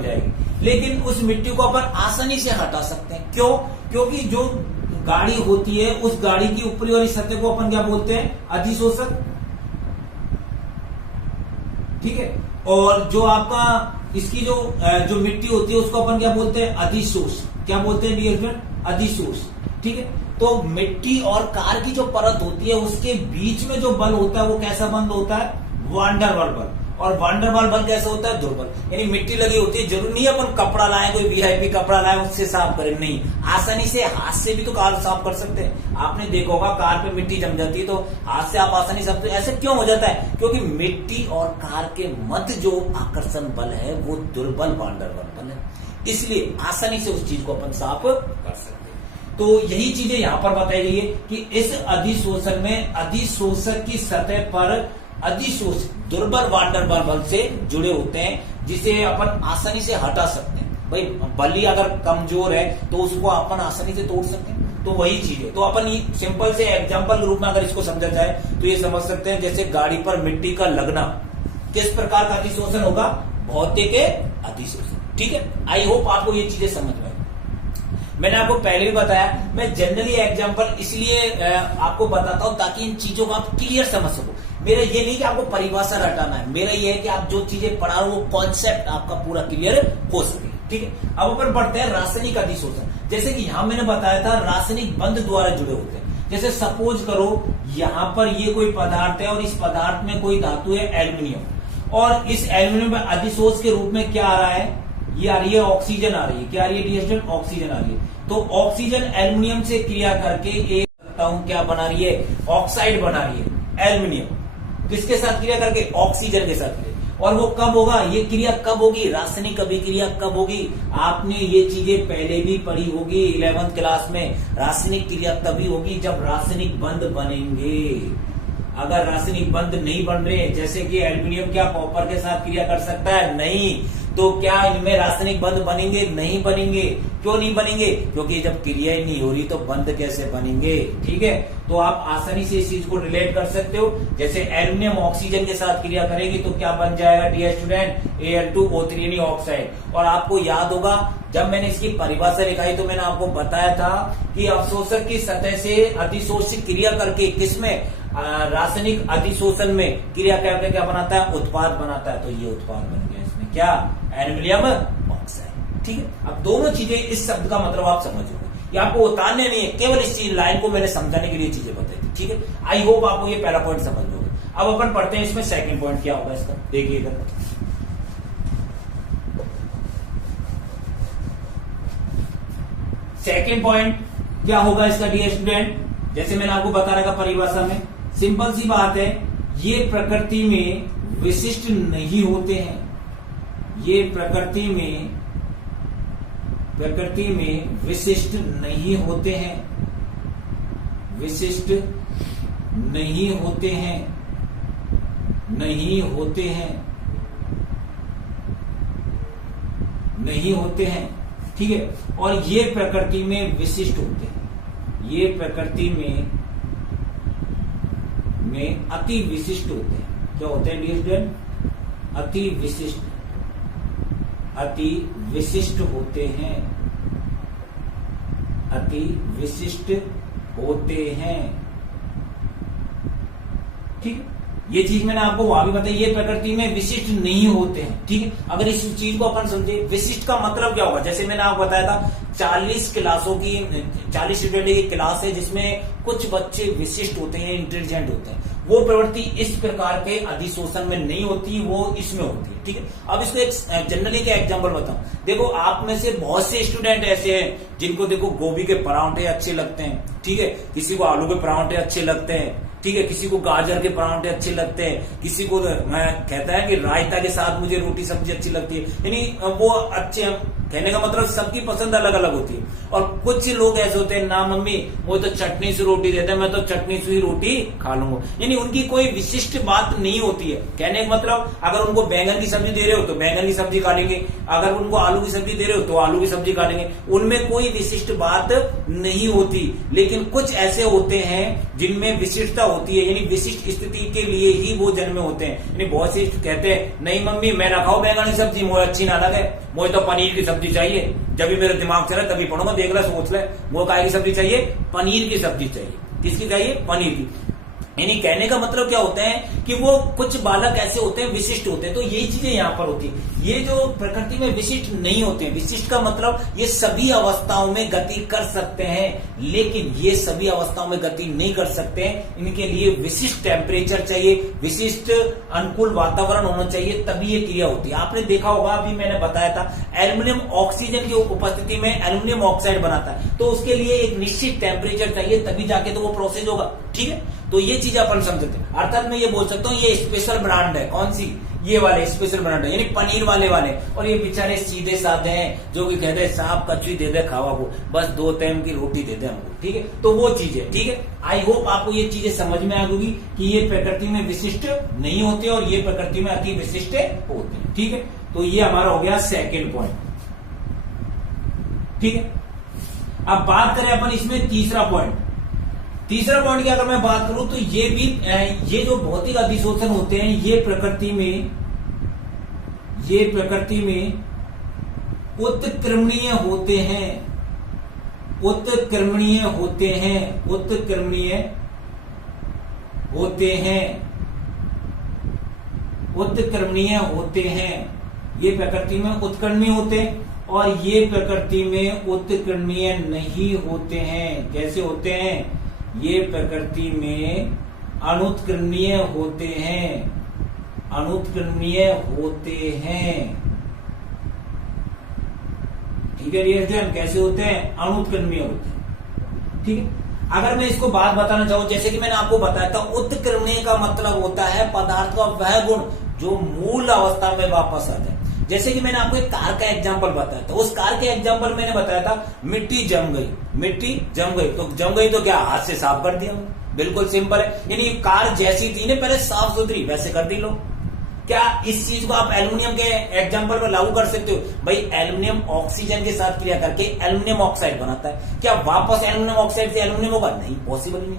जाएगी। लेकिन उस मिट्टी को अपन आसानी से हटा सकते हैं। क्यों? क्योंकि जो गाड़ी होती है उस गाड़ी की ऊपरी वाली सतह को अपन क्या बोलते हैं, अधिशोषक, ठीक है। और जो आपका इसकी जो मिट्टी होती है उसको अपन क्या बोलते हैं, अधिशोष। क्या बोलते हैं डियर फ्रेंड, अधिशोष, ठीक है। तो मिट्टी और कार की जो परत होती है उसके बीच में जो बल होता है वो कैसा बल होता है, वांडरवाल बल। और वांडरवाल बल कैसा होता है, दुर्बल। यानी मिट्टी लगी होती है, जरूरी नहीं अपन कपड़ा लाए, कोई वीआईपी कपड़ा लाए उससे साफ करें, नहीं, आसानी से हाथ से भी तो कार साफ कर सकते हैं। आपने देखा होगा कार पे मिट्टी जम जाती है तो हाथ से आप आसानी से, ऐसे क्यों हो जाता है, क्योंकि मिट्टी और कार के मध्य जो आकर्षण बल है वो दुर्बल वांडरवाल बल है, इसलिए आसानी से उस चीज को अपन साफ कर सकते हैं। तो यही चीजें यहां पर बताई गई है कि इस अधिशोषण में अधिशोषक की सतह पर अधिशोष दुर्बल वांडरवाल बल से जुड़े होते हैं, जिसे अपन आसानी से हटा सकते हैं। भाई बली अगर कमजोर है तो उसको अपन आसानी से तोड़ सकते हैं, तो वही चीज है। तो अपन सिंपल से एग्जांपल के रूप में अगर इसको समझा जाए तो ये समझ सकते हैं, जैसे गाड़ी पर मिट्टी का लगना किस प्रकार का अधिशोषण होगा, भौतिक अधिशोषण, ठीक है। आई होप आपको ये चीजें समझ में आई। मैंने आपको पहले भी बताया, मैं जनरली एग्जांपल इसलिए आपको बताता हूं ताकि इन चीजों को आप क्लियर समझ सको। मेरा ये नहीं कि आपको परिभाषा रटाना है, मेरा ये है कि आप जो चीजें पढ़ा रहे हो वो कॉन्सेप्ट आपका पूरा क्लियर हो सके, ठीक है। अब अपन पढ़ते हैं रासायनिक अधिशोषण। जैसे कि यहां मैंने बताया था रासायनिक बंध द्वारा जुड़े होते हैं। जैसे सपोज करो यहां पर ये कोई पदार्थ है और इस पदार्थ में कोई धातु है एल्यूमिनियम, और इस एल्यूमिनियम में अधिशोष के रूप में क्या आ रहा है, ये आ रही है ऑक्सीजन आ रही है। क्या आ रही है डियर स्टूडेंट, ऑक्सीजन आ रही है। तो ऑक्सीजन एल्यूमिनियम से क्रिया करके एक सकता हूं क्या बना रही है, ऑक्साइड बना रही है एल्यूमिनियम। किसके साथ क्रिया करके, ऑक्सीजन के साथ क्रिया। और वो कब होगा, ये क्रिया कब होगी, रासायनिक अभिक्रिया कब होगी, आपने ये चीजें पहले भी पढ़ी होगी 11th क्लास में। रासायनिक क्रिया तभी होगी जब रासायनिक बंध बनेंगे। अगर रासायनिक बंध नहीं बन रहे, जैसे कि एल्यूमिनियम क्या कॉपर के साथ क्रिया कर सकता है, नहीं, तो क्या इनमें रासायनिक बंध बनेंगे, नहीं बनेंगे। क्यों नहीं बनेंगे, क्योंकि जब क्रिया ही नहीं हो रही तो बंध कैसे बनेंगे, ठीक है। तो आप आसानी से इस चीज को रिलेट कर सकते हो। जैसे एल्यूमिनियम ऑक्सीजन के साथ क्रिया करेगी तो क्या बन जाएगा डियर स्टूडेंट, Al2O3 यानी ऑक्साइड। और आपको याद होगा जब मैंने इसकी परिभाषा लिखाई तो मैंने आपको बताया था कि अवशोषक की सतह से अधिशोषित क्रिया करके किसमें, रासायनिक अधिशोषण में क्रिया करके क्या बनाता है, उत्पाद बनाता है। तो ये उत्पाद बन गया इसमें क्या, एल्यूमिनियम ऑक्साइड, ठीक है। अब दोनों चीजें, इस शब्द का मतलब आप समझोगे, ये आपको उतारने नहीं है, केवल इस चीज लाइन को मैंने समझाने के लिए चीजें बताई थी, ठीक है। आई होप आपको ये पहला पॉइंट समझ लोगे। अब अपन पढ़ते हैं इसमें सेकंड पॉइंट क्या होगा इसका, देखिएगा। सेकंड पॉइंट क्या होगा इसका डियर स्टूडेंट, जैसे मैंने आपको बता रखा परिभाषा में, सिंपल सी बात है, ये प्रकृति में विशिष्ट नहीं होते हैं। ये प्रकृति में विशिष्ट नहीं होते हैं, विशिष्ट नहीं होते हैं, नहीं होते हैं, नहीं होते हैं, ठीक है। और ये प्रकृति में विशिष्ट होते हैं, ये प्रकृति में अति विशिष्ट होते हैं। क्या होते हैं डियर स्टूडेंट, अति विशिष्ट, अति विशिष्ट होते हैं, अति विशिष्ट होते हैं, ठीक है। ये चीज मैंने आपको वहां भी बताई, ये प्रकृति में विशिष्ट नहीं होते हैं, ठीक है। अगर इस चीज को अपन समझे, विशिष्ट का मतलब क्या होगा, जैसे मैंने आपको बताया था 40 क्लासों की, 40 स्टूडेंट की क्लास है जिसमें कुछ बच्चे विशिष्ट होते हैं, इंटेलिजेंट होते हैं। वो प्रवृत्ति इस प्रकार के अधिशोषण में नहीं होती, वो इसमें होती है, ठीक है। अब इसको एक जनरली का एग्जांपल बताऊं। देखो आप में से बहुत से स्टूडेंट ऐसे हैं जिनको देखो गोभी के परांठे अच्छे लगते हैं, ठीक है, किसी को आलू के परांठे अच्छे लगते हैं, ठीक है, किसी को गाजर के परांठे अच्छे लगते हैं, किसी को मैं कहता है कि रायता के साथ मुझे रोटी सब्जी अच्छी लगती है। यानी वो अच्छे कहने का मतलब सबकी पसंद अलग अलग होती है। और कुछ लोग ऐसे होते हैं, ना मम्मी वो तो चटनी से रोटी देते हैं, मैं तो चटनी से ही रोटी खा लूंगा। यानी उनकी कोई विशिष्ट बात नहीं होती है। कहने का मतलब अगर उनको बैंगन की सब्जी दे रहे हो तो बैंगन की सब्जी खा लेंगे, अगर उनको आलू की सब्जी दे रहे हो तो आलू की सब्जी खा लेंगे। उनमें कोई विशिष्ट बात नहीं होती। लेकिन कुछ ऐसे होते हैं जिनमें विशिष्टता होती है, यानी विशिष्ट स्थिति के लिए ही वो जन्मे होते हैं। यानी बहुत से कहते हैं नहीं मम्मी मैं ना खाऊं बैंगन की सब्जी, मुझे अच्छी ना लगे, मुझे तो पनीर की सब्जी चाहिए। जब भी मेरा दिमाग चले तभी पढ़ूंगा, देख ले सोच ले, वो काय की सब्जी चाहिए, पनीर की सब्जी चाहिए। किसकी चाहिए? पनीर की। यानी कहने का मतलब क्या होता है कि वो कुछ बालक ऐसे होते हैं विशिष्ट होते हैं। तो यही चीजें यहाँ पर होती है। ये जो प्रकृति में विशिष्ट नहीं होते हैं, विशिष्ट का मतलब ये सभी अवस्थाओं में गति कर सकते हैं, लेकिन ये सभी अवस्थाओं में गति नहीं कर सकते हैं। इनके लिए विशिष्ट टेम्परेचर चाहिए, विशिष्ट अनुकूल वातावरण होना चाहिए, तभी ये क्रिया होती है। आपने देखा होगा, अभी मैंने बताया था, एल्युमिनियम ऑक्सीजन की उपस्थिति में एल्युमिनियम ऑक्साइड बनाता है, तो उसके लिए एक निश्चित टेम्परेचर चाहिए, तभी जाके तो वो प्रोसेस होगा। ठीक है, तो ये चीज अपन समझते हैं। अर्थात मैं ये बोल सकता हूँ ये स्पेशल ब्रांड है। कौन सी? ये वाले स्पेशल ब्रांड है, यानी पनीर वाले। और ये बेचारे सीधे साधे हैं जो कि कहते हैं साहब कचरी दे दे खावा को, बस 2 टाइम की रोटी दे दे हमको। ठीक है, तो वो चीज है। ठीक है, आई होप आपको ये चीजें समझ में आ गई कि ये प्रकृति में विशिष्ट नहीं होते और ये प्रकृति में अति विशिष्ट होते हैं। ठीक है, तो ये हमारा हो गया सेकेंड पॉइंट। ठीक है, अब बात करें अपन इसमें तीसरा पॉइंट। तीसरा पॉइंट की अगर मैं बात करूं तो ये भी, ये जो भौतिक अधिशोषण होते हैं ये प्रकृति में उत्क्रमणीय होते हैं। उत्क्रमणीय होते हैं। उत्क्रमणीय होते हैं। उत्क्रमणीय होते हैं। ये प्रकृति में उत्क्रमणीय होते हैं और ये प्रकृति में उत्क्रमणीय नहीं होते हैं। कैसे होते हैं? ये प्रकृति में अनुत्क्रमणीय होते हैं। अनुत्क्रमणीय होते हैं। ठीक है डियर, कैसे होते हैं? अनुत्क्रमणीय होते हैं। ठीक है, अगर मैं इसको बात बताना चाहूं, जैसे कि मैंने आपको बताया था, उत्क्रमणीय का मतलब होता है पदार्थ का वह गुण जो मूल अवस्था में वापस आ जाए। जैसे कि मैंने आपको एक कार का एग्जांपल बताया था, उस कार के एग्जांपल मैंने बताया था मिट्टी जम गई। मिट्टी जम गई तो क्या हाथ से साफ कर दिया? बिल्कुल सिंपल है। यानी कार जैसी थी ना पहले साफ सुथरी, वैसे कर दी लो। क्या इस चीज को आप एल्युमिनियम के एग्जांपल पर लागू कर सकते हो? भाई एल्युमिनियम ऑक्सीजन के साथ क्रिया करके एल्युमिनियम ऑक्साइड बनाता है, क्या वापस एल्युमिनियम ऑक्साइड से एल्युमिनियम होगा? नहीं, पॉसिबल नहीं।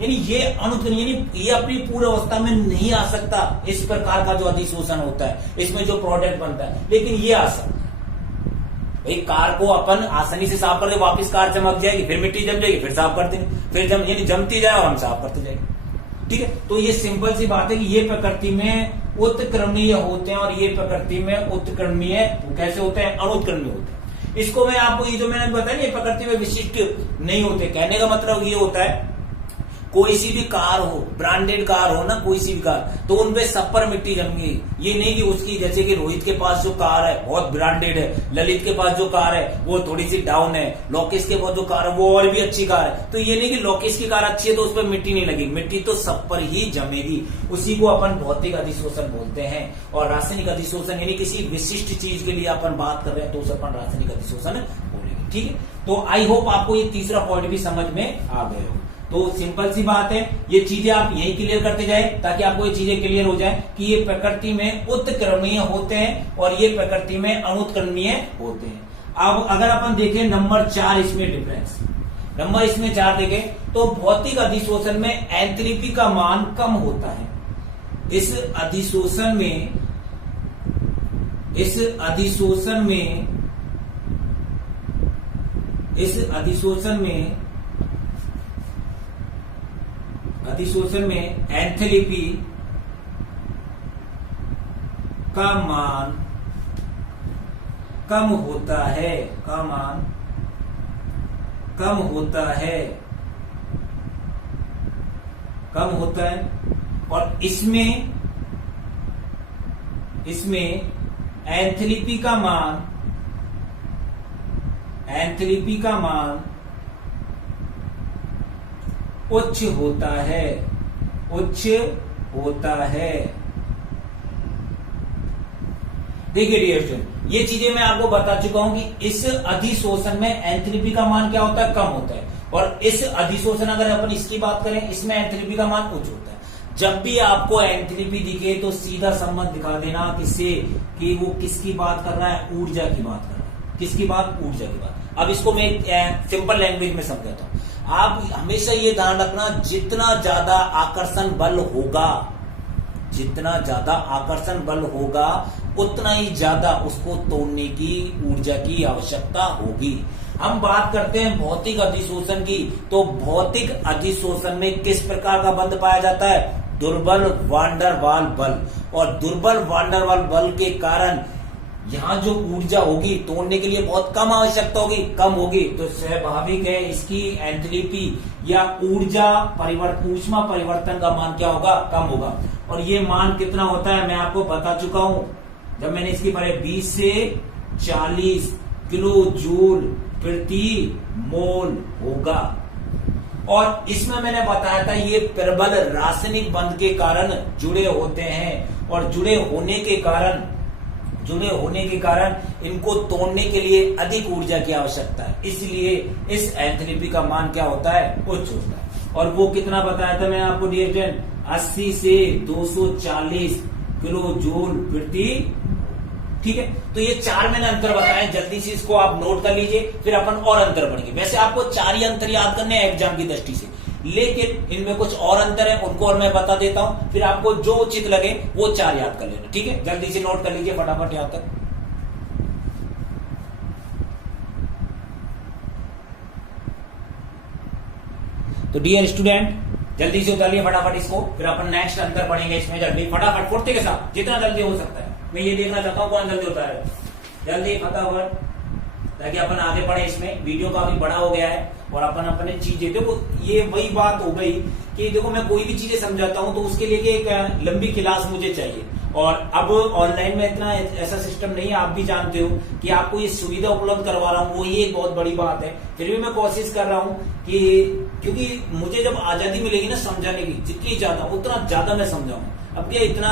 यानी ये यानी ये अपनी पूर्ण अवस्था में नहीं आ सकता। इस प्रकार का जो अधिशोषण होता है, इसमें जो प्रोडक्ट बनता है, लेकिन ये आ सकता है। भाई कार को अपन आसानी से साफ कर दे, वापिस कार चमक जाएगी, फिर मिट्टी जम जाएगी, फिर साफ करते हैं, फिर यानी जमती जाए और हम साफ करते जाएंगे। ठीक है, तो ये सिंपल सी बात है कि ये प्रकृति में उत्क्रमणीय होते हैं और ये प्रकृति में उत्क्रमणीय कैसे होते हैं? अनुत्क्रमणीय होते हैं। इसको मैं आपको ये जो मैंने बताया ना, ये प्रकृति में विशिष्ट नहीं होते। कहने का मतलब ये होता है कोई सी भी कार हो, ब्रांडेड कार हो ना, कोई सी भी कार, तो उनपे सब पर मिट्टी जम गई। ये नहीं कि उसकी, जैसे कि रोहित के पास जो कार है बहुत ब्रांडेड है, ललित के पास जो कार है वो थोड़ी सी डाउन है, लोकेश के पास जो कार है वो और भी अच्छी कार है, तो ये नहीं कि लोकेश की कार अच्छी है तो उस पर मिट्टी नहीं लगेगी, मिट्टी तो सब पर ही जमेगी। उसी को अपन भौतिक अधिशोषण बोलते हैं। और रासायनिक अधिशोषण यानी किसी विशिष्ट चीज के लिए अपन बात कर रहे हैं तो उसे अपन रासायनिक अधिशोषण बोलेंगे। ठीक है, तो आई होप आपको ये तीसरा पॉइंट भी समझ में आ गए हो। तो सिंपल सी बात है, ये चीजें आप यही क्लियर करते जाए ताकि आपको ये चीजें क्लियर हो जाए कि ये प्रकृति में उत्क्रमणीय होते हैं और ये प्रकृति में अनुत्क्रमणीय होते हैं। अब अगर अपन देखें नंबर 4, इसमें डिफरेंस नंबर इसमें 4 देखें तो भौतिक अधिशोषण में एंथैल्पी का मान कम होता है। इस अधिशोषण में एंथैल्पी का मान कम होता है। और इसमें एंथैल्पी का मान उच्च होता है। देखिए डियर स्टूडेंट, ये चीजें मैं आपको बता चुका हूं कि इस अधिशोषण में एंथैल्पी का मान क्या होता है, कम होता है, और इस अधिशोषण अगर अपन इसकी बात करें इसमें एंथैल्पी का मान उच्च होता है। जब भी आपको एंथैल्पी दिखे तो सीधा संबंध दिखा देना किससे, कि वो किसकी बात कर रहा है, ऊर्जा की बात कर रहा है। किसकी बात, ऊर्जा की बात। अब इसको मैं सिंपल लैंग्वेज में समझाता हूं। आप हमेशा ये ध्यान रखना, जितना ज्यादा आकर्षण बल होगा, जितना ज्यादा आकर्षण बल होगा उतना ही ज्यादा उसको तोड़ने की ऊर्जा की आवश्यकता होगी। हम बात करते हैं भौतिक अधिशोषण की, तो भौतिक अधिशोषण में किस प्रकार का बंध पाया जाता है, दुर्बल वांडर वाल बल। और दुर्बल वांडर वाल बल के कारण यहाँ जो ऊर्जा होगी तोड़ने के लिए बहुत कम आवश्यकता होगी, कम होगी, तो स्वाभाविक है इसकी एंथैल्पी या ऊर्जा परिवर्तन, ऊष्मा परिवर्तन का मान क्या होगा, कम होगा। और ये मान कितना होता है मैं आपको बता चुका हूं, जब मैंने इसकी पढ़े 20 से 40 किलो जूल प्रति मोल होगा। और इसमें मैंने बताया था ये प्रबल रासायनिक बंध के कारण जुड़े होते हैं, और जुड़े होने के कारण इनको तोड़ने के लिए अधिक ऊर्जा की आवश्यकता है, इसलिए इस एंथैल्पी का मान क्या होता है, उच्च होता है। और वो कितना बताया था मैं आपको डियर फ्रेंड, 80 से 240 किलो जूल प्रति, ठीक है। तो ये 4 मैंने अंतर बताए, जल्दी से इसको आप नोट कर लीजिए, फिर अपन और अंतर पढ़ेंगे। वैसे आपको 4 ही अंतर याद करने हैं एग्जाम की दृष्टि से, लेकिन इनमें कुछ और अंतर है, उनको और मैं बता देता हूं, फिर आपको जो उचित लगे वो 4 याद कर लेना, ठीक है। जल्दी से नोट कर लीजिए फटाफट यहां तक। तो डियर स्टूडेंट जल्दी से उतारिए फटाफट इसको, फिर अपन नेक्स्ट अंतर पढ़ेंगे इसमें जल्दी फटाफट फुर्ती के साथ, जितना जल्दी हो सकता है। मैं ये देखना चाहता हूं कौन जल्दी उतारे, जल्दी फटाफट, ताकि अपन आगे बढ़े। इसमें वीडियो काफी बड़ा हो गया है और अपन अपने चीजें, देखो ये वही बात हो गई कि देखो मैं कोई भी चीजें समझाता हूं तो उसके लिए एक लंबी क्लास मुझे चाहिए, और अब ऑनलाइन में इतना ऐसा सिस्टम नहीं है, आप भी जानते हो कि आपको ये सुविधा उपलब्ध करवा रहा हूं, वो ये एक बहुत बड़ी बात है। फिर भी मैं कोशिश कर रहा हूं कि, क्योंकि मुझे जब आजादी मिलेगी ना समझाने की, जितनी ज्यादा उतना ज्यादा मैं समझाऊं। अब क्या इतना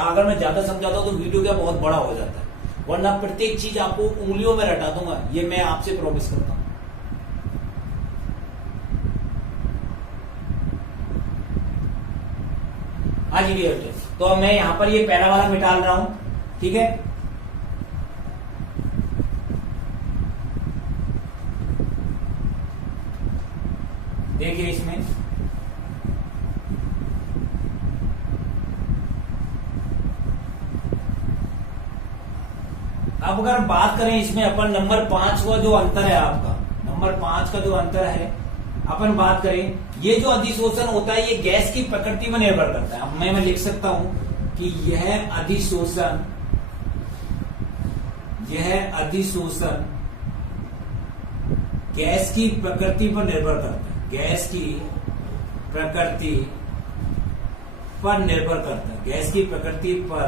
अगर मैं ज्यादा समझाता हूं तो वीडियो क्या बहुत बड़ा हो जाता है, वरना प्रत्येक चीज आपको उंगलियों में रटा दूंगा, ये मैं आपसे प्रॉमिस करता हूं। हाँ जी डियर, तो अब मैं यहां पर ये पहला वाला मिटा रहा हूं, ठीक है। देखिए इसमें अब अगर बात करें इसमें अपन नंबर 5 का जो अंतर है, आपका नंबर 5 का जो अंतर है, अपन बात करें, ये जो अधिशोषण होता है ये गैस की प्रकृति में निर्भर करता है। अब मैं लिख सकता हूं कि यह अधिशोषण गैस की प्रकृति पर निर्भर करता है, गैस की प्रकृति पर निर्भर करता है, गैस की प्रकृति पर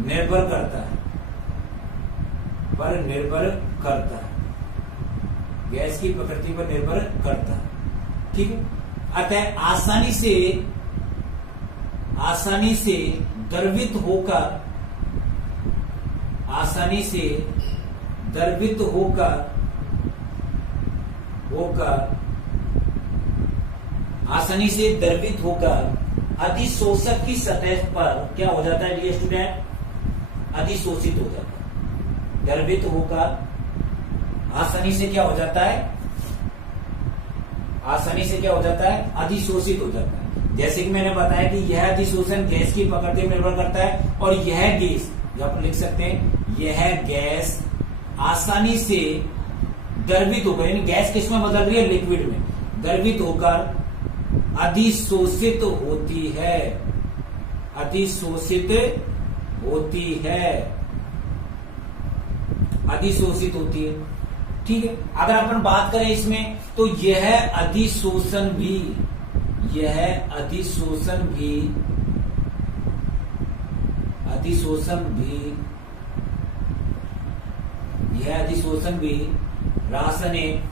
निर्भर करता है, गैस की प्रकृति पर निर्भर करता है, ठीक है। अतः आसानी से द्रवित होकर अधिशोषक की सतह पर क्या हो जाता है डियर स्टूडेंट, अधिशोषित हो जाता है। द्रवित होकर आसानी से क्या हो जाता है, अधिशोषित हो जाता है। जैसे कि मैंने बताया कि यह अधिशोषण गैस की प्रकृति पर निर्भर करता है, और यह गैस जो आप लिख सकते हैं, यह गैस आसानी से द्रवित होकर, यानी गैस किस में बदल रही है, लिक्विड में, द्रवित होकर अधिशोषित होती है, अधिशोषित होती है, ठीक है। अगर अपन बात करें इसमें, तो यह अधिशोषण भी रासायनिक,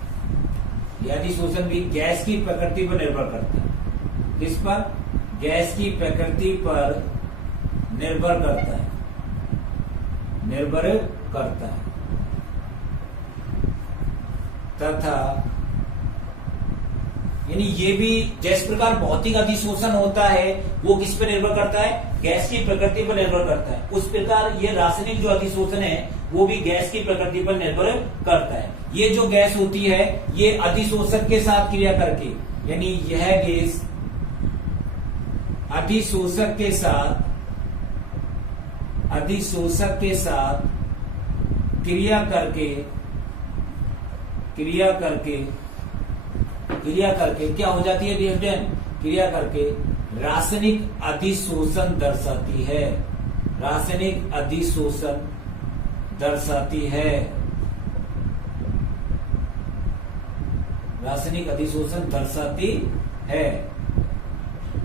यह अधिशोषण भी गैस की प्रकृति पर निर्भर करता है। किस पर, गैस की प्रकृति पर निर्भर करता है, निर्भर करता है तथा यानी ये भी जिस प्रकार भौतिक अधिशोषण होता है वो किस पर निर्भर करता है, गैस की प्रकृति पर निर्भर करता है, उस प्रकार ये रासायनिक जो अधिशोषण है वो भी गैस की प्रकृति पर निर्भर करता है। ये जो गैस होती है ये अधिशोषक के साथ क्रिया करके, यानी यह गैस अधिशोषक के साथ क्रिया करके क्या हो जाती है रिएक्टेंट, क्रिया करके रासायनिक अधिशोषण दर्शाती है, रासायनिक अधिशोषण दर्शाती है, रासायनिक अधिशोषण दर्शाती है।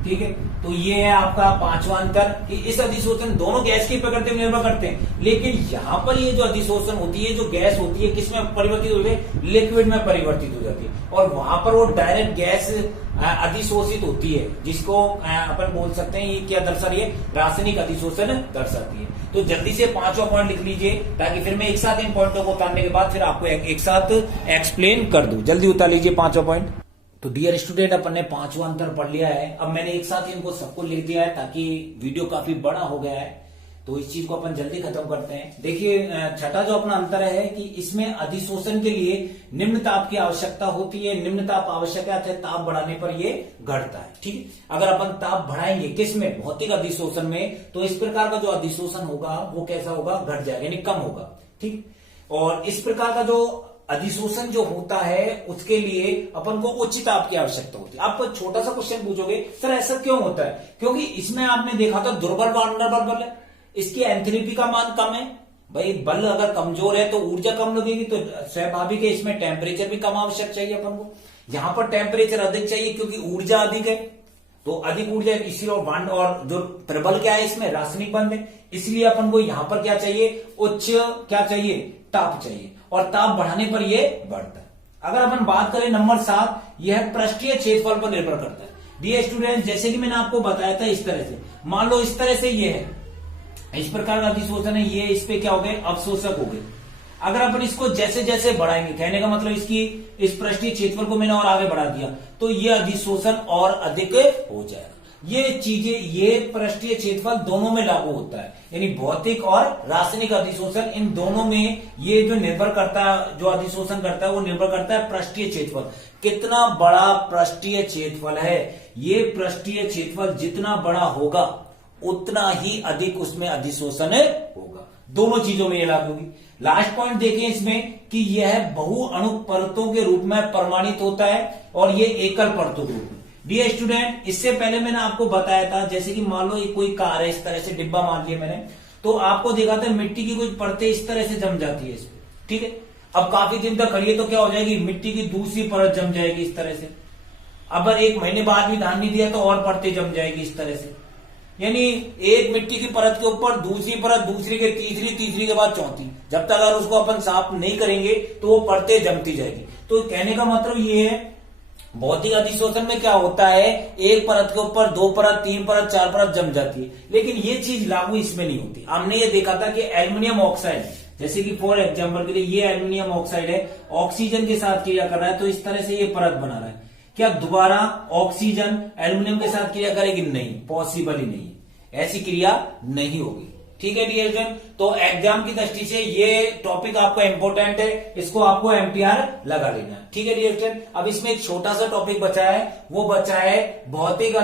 ठीक है, तो ये है आपका पांचवा अंतर कि इस अधिशोषण दोनों गैस की प्रकृति पर निर्भर करते हैं, लेकिन यहां पर ये जो अधिशोषण होती है, जो गैस होती है किसमें परिवर्तित होती है, लिक्विड में परिवर्तित हो जाती है, और वहां पर वो डायरेक्ट गैस अधिशोषित होती है, जिसको अपन बोल सकते हैं ये क्या दर्शा रही है, रासायनिक अधिशोषण दर्शाती है। तो जल्दी से पांचवा पॉइंट लिख लीजिए ताकि फिर मैं एक साथ इन पॉइंटों को उतारने के बाद फिर आपको एक साथ एक्सप्लेन कर दूं। जल्दी उतार लीजिए पांचवा पॉइंट। तो डियर स्टूडेंट, अपन ने पांचवा अंतर पढ़ लिया है। अब मैंने एक साथ इनको सबको लिख दिया है ताकि वीडियो काफी बड़ा हो गया है, तो इस चीज को अपन जल्दी खत्म करते हैं। देखिए, छठा जो अपना अंतर है कि इसमें अधिशोषण के लिए निम्न ताप की आवश्यकता होती है। निम्न ताप आवश्यक है, ताप बढ़ाने पर ये घटता है। ठीक है, अगर अपन ताप बढ़ाएंगे किसमें, भौतिक अधिशोषण में, तो इस प्रकार का जो अधिशोषण होगा वो कैसा होगा, घट जाएगा, यानी कम होगा। ठीक, और इस प्रकार का जो अधिशोषण जो होता है उसके लिए अपन को उच्च ताप की आवश्यकता होती है। आप छोटा सा क्वेश्चन पूछोगे, सर ऐसा क्यों होता है, क्योंकि इसमें आपने देखा था दुर्बल बल है, इसकी एंथैल्पी का मान कम है। भाई बल अगर कमजोर है तो ऊर्जा कम लगेगी, तो स्वाभाविक है इसमें टेम्परेचर भी कम आवश्यक चाहिए अपन को। यहां पर टेम्परेचर अधिक चाहिए क्योंकि ऊर्जा अधिक है, तो अधिक ऊर्जा इसलिए बंध, और जो प्रबल क्या है इसमें, रासायनिक बंध है, इसलिए अपन को यहां पर क्या चाहिए, उच्च क्या चाहिए, ताप चाहिए, और ताप बढ़ाने पर ये बढ़ता है। अगर अपन बात करें नंबर 7, यह पृष्ठीय क्षेत्रफल पर निर्भर करता है। डियर स्टूडेंट, जैसे कि मैंने आपको बताया था इस तरह से, मान लो इस तरह से ये है, इस प्रकार का अधिशोषण है, ये इस पे क्या हो गए, अवशोषक हो गए। अगर अपन इसको जैसे जैसे बढ़ाएंगे, कहने का मतलब इसकी इस पृष्ठीय क्षेत्रफल को मैंने और आगे बढ़ा दिया तो ये अधिशोषण और अधिक हो जाएगा। ये चीजें, ये पृष्ठीय क्षेत्रफल दोनों में लागू होता है, यानी भौतिक और रासायनिक अधिशोषण, इन दोनों में ये जो निर्भर करता है, जो अधिशोषण करता है वो निर्भर करता है पृष्ठीय क्षेत्रफल, कितना बड़ा पृष्ठीय क्षेत्रफल है। ये पृष्ठीय क्षेत्रफल जितना बड़ा होगा उतना ही अधिक उसमें अधिशोषण होगा। दोनों चीजों में ये लागू होगी। लास्ट पॉइंट देखें इसमें कि यह बहु अणु परतों के रूप में प्रमाणित होता है और ये एकल परतों के रूप में। डियर स्टूडेंट, इससे पहले मैंने आपको बताया था, जैसे कि मान लो कोई कार है, इस तरह से डिब्बा मान लिया मैंने, तो आपको देखा था मिट्टी की कुछ परतें इस तरह से जम जाती है इस पे। ठीक है, अब काफी दिन तक खड़ी है तो क्या हो जाएगी, मिट्टी की दूसरी परत जम जाएगी इस तरह से। अब 1 महीने बाद भी ध्यान नहीं दिया तो और परतें जम जाएगी इस तरह से, यानी एक मिट्टी की परत के ऊपर दूसरी परत, दूसरी के तीसरी, तीसरी के बाद चौथी, जब तक अगर उसको अपन साफ नहीं करेंगे तो वो परतें जमती जाएगी। तो कहने का मतलब ये है, भौतिक अधिशोषण में क्या होता है, एक परत के ऊपर 2 परत, 3 परत, 4 परत जम जाती है, लेकिन ये चीज लागू इसमें नहीं होती। हमने ये देखा था कि एल्युमिनियम ऑक्साइड, जैसे कि फॉर एग्जाम्पल के लिए ये एल्युमिनियम ऑक्साइड है, ऑक्सीजन के साथ क्रिया कर रहा है तो इस तरह से ये परत बना रहा है। क्या दोबारा ऑक्सीजन एल्युमिनियम के साथ क्रिया करेगी, नहीं, पॉसिबल ही नहीं, ऐसी क्रिया नहीं होगी। ठीक है डियर स्टूडेंट, तो एग्जाम की दृष्टि से ये टॉपिक आपको इंपॉर्टेंट है, इसको आपको एमपीआर लगा लेना। ठीक है डियर स्टूडेंट, अब इसमें एक छोटा सा टॉपिक बचा है, वो बचा है भौतिक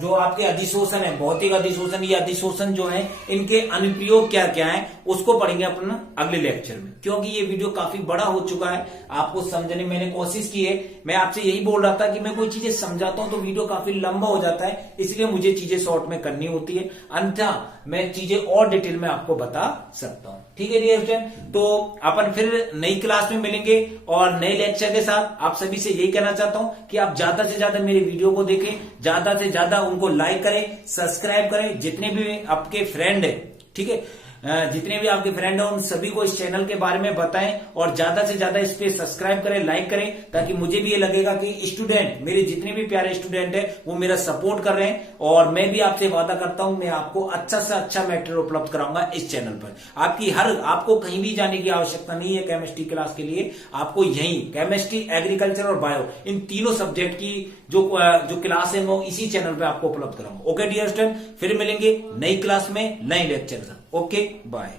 जो आपके अधिशोषण है, भौतिक अधिशोषण, ये अधिशोषण जो है इनके अनुप्रयोग क्या क्या है उसको पढ़ेंगे अपन अगले लेक्चर में, क्योंकि ये वीडियो काफी बड़ा हो चुका है, आपको समझने मैंने कोशिश की है। मैं आपसे यही बोल रहा था कि मैं कोई चीजें समझाता हूं तो वीडियो काफी लंबा हो जाता है, इसलिए मुझे चीजें शॉर्ट में करनी होती है, अन्यथा मैं चीजें और डिटेल में आपको बता सकता हूं। ठीक है डियर स्टूडेंट, तो अपन फिर नई क्लास में मिलेंगे और नए लेक्चर के साथ। आप सभी से यही कहना चाहता हूं कि आप ज्यादा से ज्यादा मेरे वीडियो को देखें, ज्यादा से ज्यादा उनको लाइक करें, सब्सक्राइब करें, जितने भी आपके फ्रेंड है, ठीक है, जितने भी आपके फ्रेंड हैं उन सभी को इस चैनल के बारे में बताएं और ज्यादा से ज्यादा इस पे सब्सक्राइब करें, लाइक करें, ताकि मुझे भी ये लगेगा कि स्टूडेंट, मेरे जितने भी प्यारे स्टूडेंट हैं वो मेरा सपोर्ट कर रहे हैं। और मैं भी आपसे वादा करता हूं मैं आपको अच्छा से अच्छा मटेरियल उपलब्ध कराऊंगा इस चैनल पर। आपको कहीं भी जाने की आवश्यकता नहीं है केमिस्ट्री क्लास के लिए। आपको यही केमिस्ट्री, एग्रीकल्चर और बायो, इन तीनों सब्जेक्ट की जो क्लास है वो इसी चैनल पे आपको उपलब्ध कराऊंगा। ओके डियर स्टूडेंट, फिर मिलेंगे नई क्लास में नए लेक्चर। Okay bye.